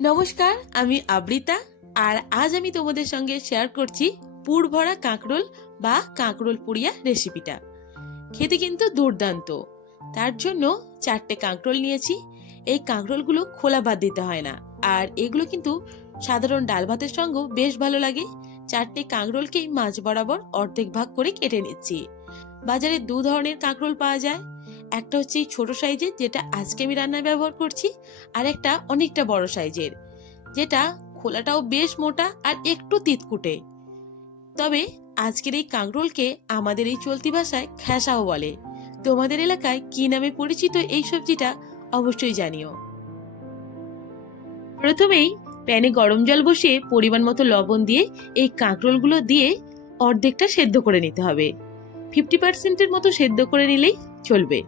নমস্কার, আমি আবৃতা, আর আজ আমি তোমাদের সঙ্গে শেয়ার করছি পুর ভরা কাঁকরোল বা কাঁকরোল পুড়িয়া রেসিপিটা খেতে কিন্তু দুর্দান্ত। তার জন্য চারটে কাঁকরোল নিয়েছি। এই কাঁকরোলগুলো খোলা বাদ দিতে হয় না। আর এগুলো কিন্তু সাধারণ ডাল ভাতের সঙ্গেও বেশ ভালো লাগে। চারটে কাঁকরোলকেই মাছ বরাবর অর্ধেক ভাগ করে কেটে নিচ্ছি। বাজারে দু ধরনের কাঁকরোল পাওয়া যায়। একটা হচ্ছে এই ছোট সাইজের, যেটা আজকে আমি রান্নায় ব্যবহার করছি, আর একটা অনেকটা বড় সাইজের, যেটা খোলাটাও বেশ মোটা আর একটু তিতকুটে। তবে আজকের এই কাঁকরোলকে আমাদের এই চলতি ভাষায় খ্যাসাও বলে। তোমাদের এলাকায় কি নামে পরিচিত এই সবজিটা অবশ্যই জানিও। প্রথমেই প্যানে গরম জল বসিয়ে পরিমাণ মতো লবণ দিয়ে এই কাঁকরোলগুলো দিয়ে অর্ধেকটা সেদ্ধ করে নিতে হবে। ফিফটি পার্সেন্টের মতো সেদ্ধ করে নিলেই চলবে।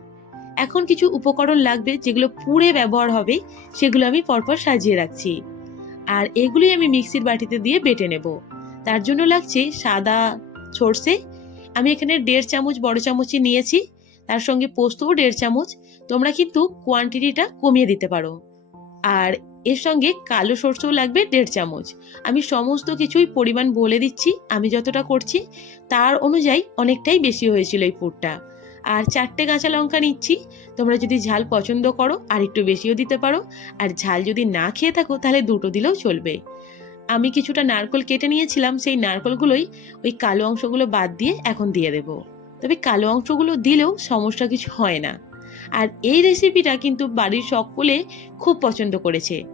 এখন কিছু উপকরণ লাগবে যেগুলো পুড়ে ব্যবহার হবে, সেগুলো আমি পরপর সাজিয়ে রাখছি। আর এগুলোই আমি মিক্সির বাটিতে দিয়ে বেটে নেব। তার জন্য লাগছে সাদা সর্ষে। আমি এখানে দেড় চামচ বড় চামচই নিয়েছি। তার সঙ্গে পোস্তও দেড় চামচ। তোমরা কিন্তু কোয়ান্টিটিটা কমিয়ে দিতে পারো। আর এর সঙ্গে কালো সর্ষেও লাগবে দেড় চামচ। আমি সমস্ত কিছুই পরিমাণ বলে দিচ্ছি। আমি যতটা করছি, তার অনুযায়ী অনেকটাই বেশি হয়েছিল এই পুরটা। আর চারটে কাঁচা লঙ্কা নিচ্ছি। তোমরা যদি ঝাল পছন্দ করো, আর একটু বেশিও দিতে পারো। আর ঝাল যদি না খেয়ে থাকো, তাহলে দুটো দিলেও চলবে। আমি কিছুটা নারকল কেটে নিয়েছিলাম, সেই নারকলগুলোই ওই কালো অংশগুলো বাদ দিয়ে এখন দিয়ে দেব। তবে কালো অংশগুলো দিলেও সমস্যা কিছু হয় না। আর এই রেসিপিটা কিন্তু বাড়ির সকলে খুব পছন্দ করেছে।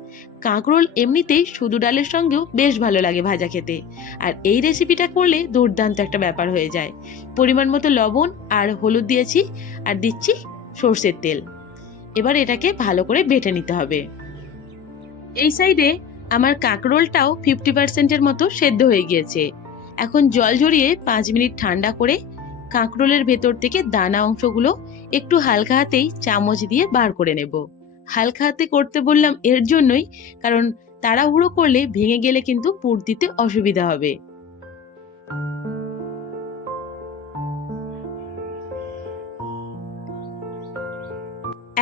কাঁকরোল এমনিতেই শুধু ডালের সঙ্গেও বেশ ভালো লাগে ভাজা খেতে। আর এই রেসিপিটা করলে দুর্দান্ত একটা ব্যাপার হয়ে যায়। পরিমাণ মতো লবণ আর হলুদ দিয়েছি আর দিচ্ছি সর্ষের তেল। এবার এটাকে ভালো করে বেটে নিতে হবে। এই সাইডে আমার কাঁকরোলটাও ফিফটি পার্সেন্টের মতো সেদ্ধ হয়ে গিয়েছে। এখন জল ঝরিয়ে পাঁচ মিনিট ঠান্ডা করে কাঁকরোলের ভেতর থেকে দানা অংশগুলো একটু হালকা হাতেই চামচ দিয়ে বার করে নেব। হালকা হাতে করতে বললাম এর জন্যই, কারণ তাড়াহুড়ো করলে ভেঙে গেলে কিন্তু পুর দিতে অসুবিধা হবে।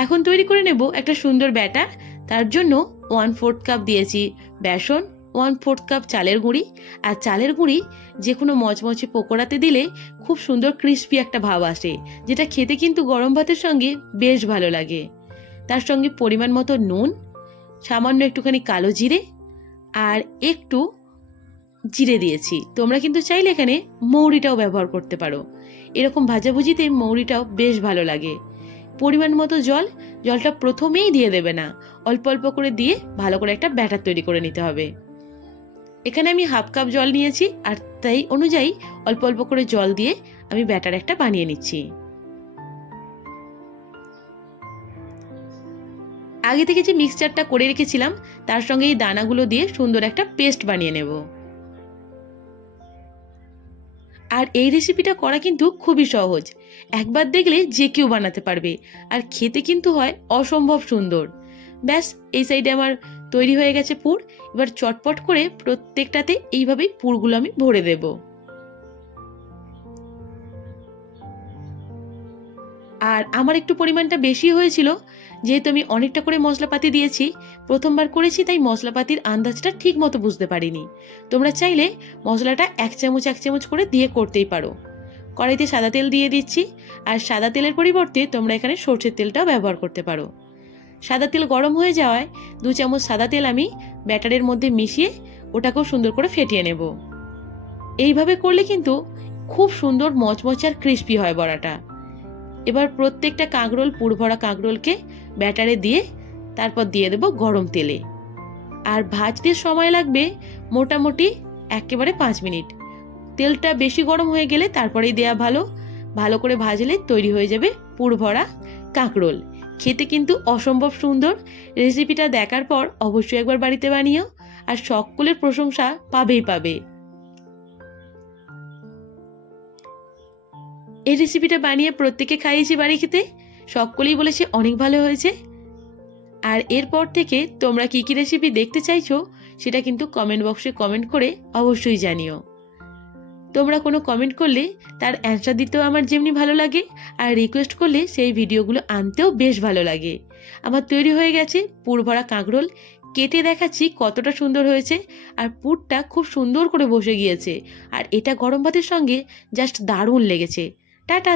এখন তৈরি করে নেব একটা সুন্দর ব্যাটার। তার জন্য ওয়ান ফোর্থ কাপ দিয়েছি বেসন ওয়ান ফোর্থ কাপ চালের গুঁড়ি। আর চালের গুঁড়ি যে কোনো মচমচে পকোড়াতে দিলে খুব সুন্দর ক্রিস্পি একটা ভাব আসে, যেটা খেতে কিন্তু গরম ভাতের সঙ্গে বেশ ভালো লাগে। তার সঙ্গে পরিমাণ মতো নুন, সামান্য একটুখানি কালো জিরে, আর একটু জিরে দিয়েছি। তোমরা কিন্তু চাইলে এখানে মৌরিটাও ব্যবহার করতে পারো। এরকম ভাজাভুজিতে মৌরিটাও বেশ ভালো লাগে। পরিমাণ মতো জল, জলটা প্রথমেই দিয়ে দেবে না। অল্প অল্প করে দিয়ে ভালো করে একটা ব্যাটার তৈরি করে নিতে হবে। এখানে আমি হাফ কাপ জল নিয়েছি আর তাই অনুযায়ী অল্প অল্প করে জল দিয়ে আমি ব্যাটার একটা বানিয়ে নিচ্ছি। আগে থেকে যে মিক্সচারটা করে রেখেছিলাম, তার সঙ্গে এই দানাগুলো দিয়ে সুন্দর একটা পেস্ট বানিয়ে নেব। আর এই রেসিপিটা করা কিন্তু খুবই সহজ। একবার দেখলে যে কেউ বানাতে পারবে, আর খেতে কিন্তু হয় অসম্ভব সুন্দর। ব্যাস, এই সাইডে আমার তৈরি হয়ে গেছে পুর। এবার চটপট করে প্রত্যেকটাতে এইভাবেই পুরগুলো আমি ভরে দেব। আর আমার একটু পরিমাণটা বেশি হয়েছিল, যেহেতু আমি অনেকটা করে মশলাপাতি দিয়েছি। প্রথমবার করেছি, তাই মশলাপাতির আন্দাজটা ঠিক মতো বুঝতে পারিনি। তোমরা চাইলে মশলাটা এক চামচ এক চামচ করে দিয়ে করতেই পারো। কড়াইতে সাদা তেল দিয়ে দিচ্ছি, আর সাদা তেলের পরিবর্তে তোমরা এখানে সর্ষের তেলটাও ব্যবহার করতে পারো। সাদা তেল গরম হয়ে যাওয়ায় দু চামচ সাদা তেল আমি ব্যাটারের মধ্যে মিশিয়ে ওটাকেও সুন্দর করে ফেটিয়ে নেব। এইভাবে করলে কিন্তু খুব সুন্দর মচমচার ক্রিস্পি হয় বড়াটা। এবার প্রত্যেকটা কাঁকরোল, পুরভরা কাঁকরোলকে ব্যাটারে দিয়ে তারপর দিয়ে দেবো গরম তেলে। আর ভাজতে সময় লাগবে মোটামুটি একেবারে পাঁচ মিনিট। তেলটা বেশি গরম হয়ে গেলে তারপরেই দেয়া ভালো। ভালো করে ভাজলে তৈরি হয়ে যাবে পুরভরা কাঁকরোল। খেতে কিন্তু অসম্ভব সুন্দর। রেসিপিটা দেখার পর অবশ্যই একবার বাড়িতে বানিও, আর সকলের প্রশংসা পাবেই পাবে। এই রেসিপিটা বানিয়ে প্রত্যেকে খাইয়েছি বাড়ি খেতে? সকলেই বলেছে অনেক ভালো হয়েছে। আর এরপর থেকে তোমরা কি কি রেসিপি দেখতে চাইছো, সেটা কিন্তু কমেন্ট বক্সে কমেন্ট করে অবশ্যই জানিও। তোমরা কোনো কমেন্ট করলে তার অ্যান্সার দিতেও আমার যেমনি ভালো লাগে আর রিকোয়েস্ট করলে সেই ভিডিওগুলো আনতেও বেশ ভালো লাগে। আমার তৈরি হয়ে গেছে পুরভরা কাঁকরোল। কেটে দেখাচ্ছি কতটা সুন্দর হয়েছে আর পুরটা খুব সুন্দর করে বসে গিয়েছে। আর এটা গরম ভাতের সঙ্গে জাস্ট দারুণ লেগেছে। টাটা!